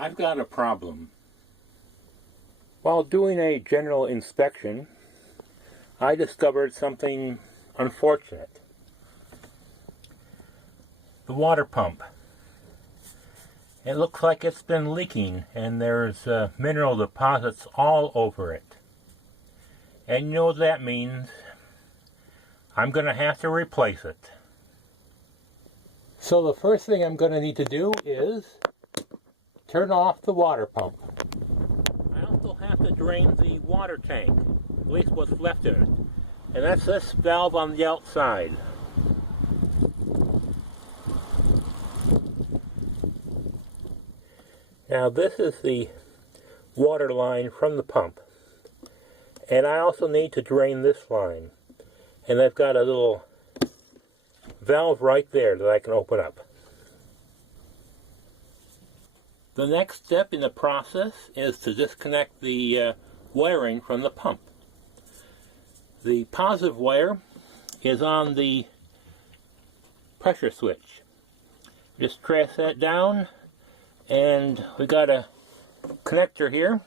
I've got a problem. While doing a general inspection, I discovered something unfortunate. The water pump. It looks like it's been leaking and there's mineral deposits all over it. And you know what that means? I'm going to have to replace it. So the first thing I'm going to need to do is turn off the water pump. I also have to drain the water tank, at least what's left of it. And that's this valve on the outside. Now this is the water line from the pump. And I also need to drain this line. And I've got a little valve right there that I can open up. The next step in the process is to disconnect the wiring from the pump. The positive wire is on the pressure switch. Just press that down and we got a connector here,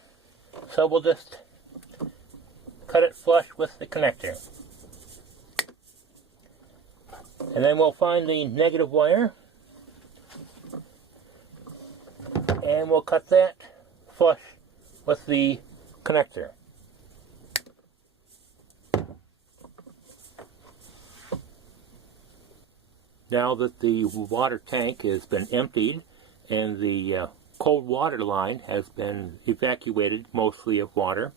so we'll just cut it flush with the connector. And then we'll find the negative wire and we'll cut that flush with the connector. Now that the water tank has been emptied and the cold water line has been evacuated mostly of water,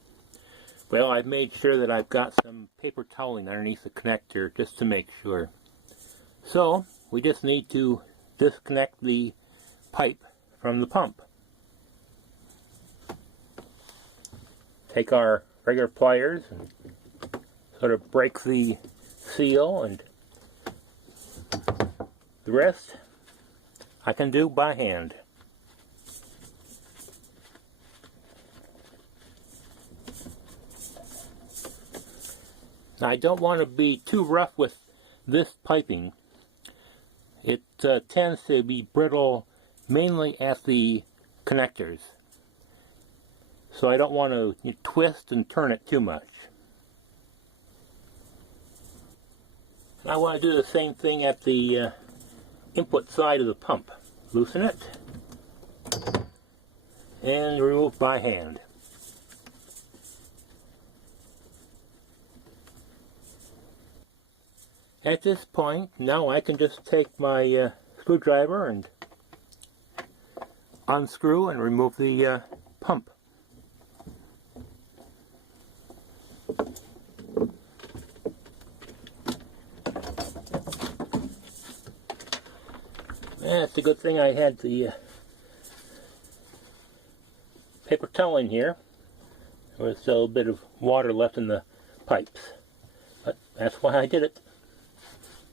well, I've made sure that I've got some paper toweling underneath the connector just to make sure. So we just need to disconnect the pipe from the pump. Take our regular pliers and sort of break the seal, and the rest I can do by hand. Now, I don't want to be too rough with this piping. It tends to be brittle mainly at the connectors. So I don't want to twist and turn it too much. And I want to do the same thing at the input side of the pump. Loosen it and remove by hand. At this point, now I can just take my screwdriver and unscrew and remove the pump. It's a good thing I had the paper toweling here. There was still a bit of water left in the pipes, but that's why I did it.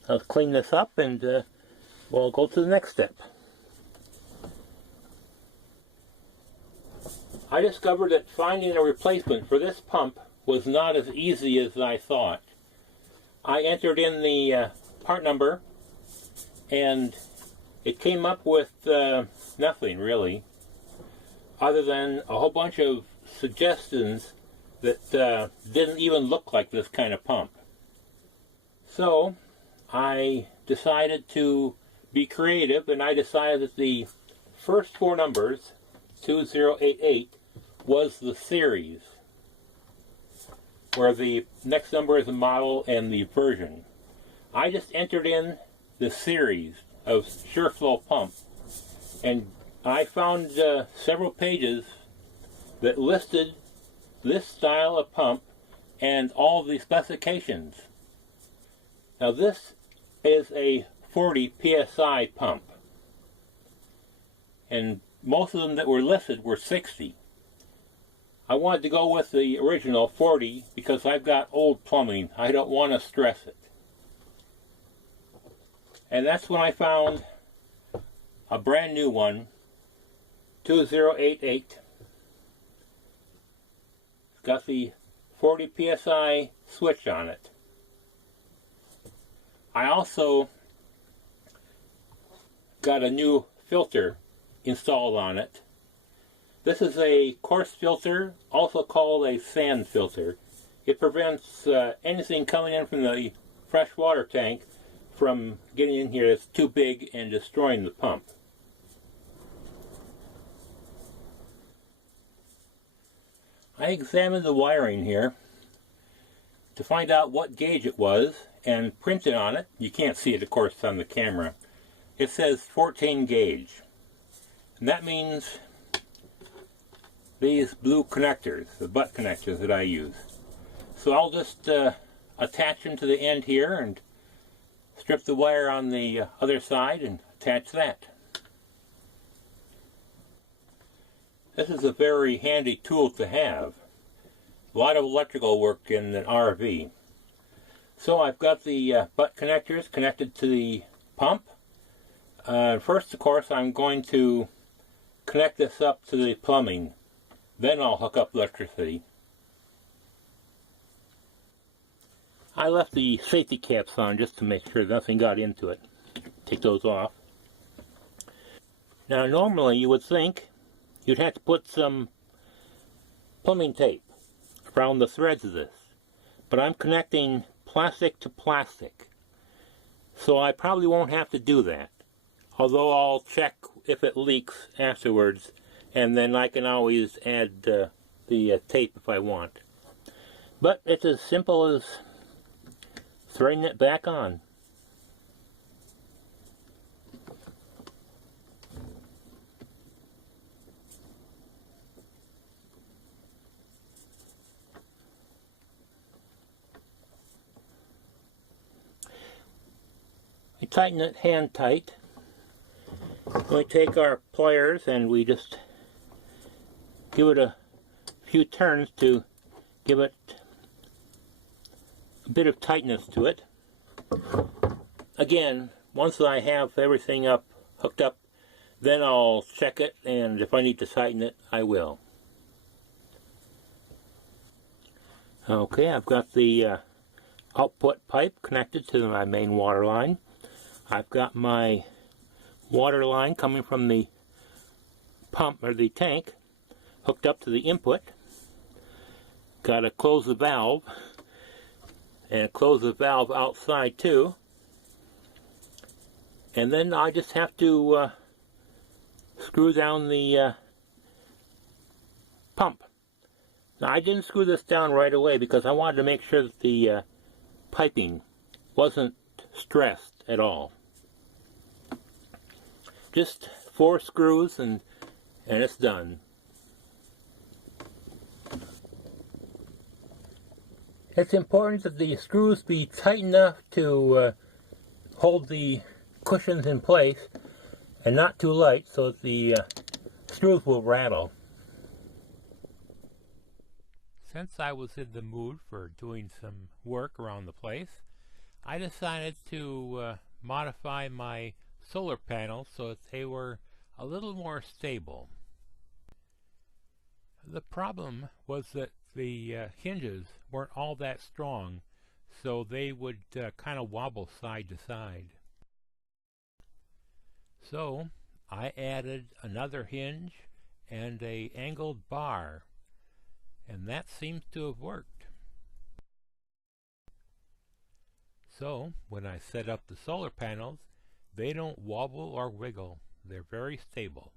I'll clean this up and we'll go to the next step. I discovered that finding a replacement for this pump was not as easy as I thought. I entered in the part number and it came up with nothing really, other than a whole bunch of suggestions that didn't even look like this kind of pump. So I decided to be creative, and I decided that the first four numbers, 2088, was the series, where the next number is the model and the version. I just entered in the series of SureFlow pump, and I found several pages that listed this style of pump and all the specifications. Now this is a 40 psi pump, and most of them that were listed were 60. I wanted to go with the original 40 because I've got old plumbing. I don't want to stress it. And that's when I found a brand new one, 2088. It's got the 40 psi switch on it. I also got a new filter installed on it, This is a coarse filter, also called a sand filter. It prevents anything coming in from the fresh water tank from getting in here that's too big and destroying the pump. I examined the wiring here to find out what gauge it was and printed on it. You can't see it, of course, on the camera. It says 14 gauge. And that means these blue connectors, the butt connectors that I use. So I'll just attach them to the end here and strip the wire on the other side and attach that. This is a very handy tool to have. A lot of electrical work in an RV. So I've got the butt connectors connected to the pump. First, of course, I'm going to connect this up to the plumbing. Then I'll hook up electricity. I left the safety caps on just to make sure nothing got into it. Take those off. Now normally you would think you'd have to put some plumbing tape around the threads of this, but I'm connecting plastic to plastic, so I probably won't have to do that, although I'll check if it leaks afterwards, and then I can always add the tape if I want. But it's as simple as threading it back on. We tighten it hand tight. We take our pliers and we just give it a few turns to give it a bit of tightness to it. Again, once I have everything hooked up, then I'll check it, and if I need to tighten it, I will. Okay, I've got the output pipe connected to my main water line. I've got my water line coming from the pump or the tank hooked up to the input. Got to close the valve and close the valve outside too. And then I just have to screw down the pump. Now I didn't screw this down right away because I wanted to make sure that the piping wasn't stressed at all. Just 4 screws and it's done. It's important that the screws be tight enough to hold the cushions in place and not too light so that the screws will rattle. Since I was in the mood for doing some work around the place, I decided to modify my solar panels so that they were a little more stable. The problem was that the hinges weren't all that strong, so they would kind of wobble side to side. So I added another hinge and an angled bar, and that seems to have worked. So when I set up the solar panels, they don't wobble or wiggle. They're very stable.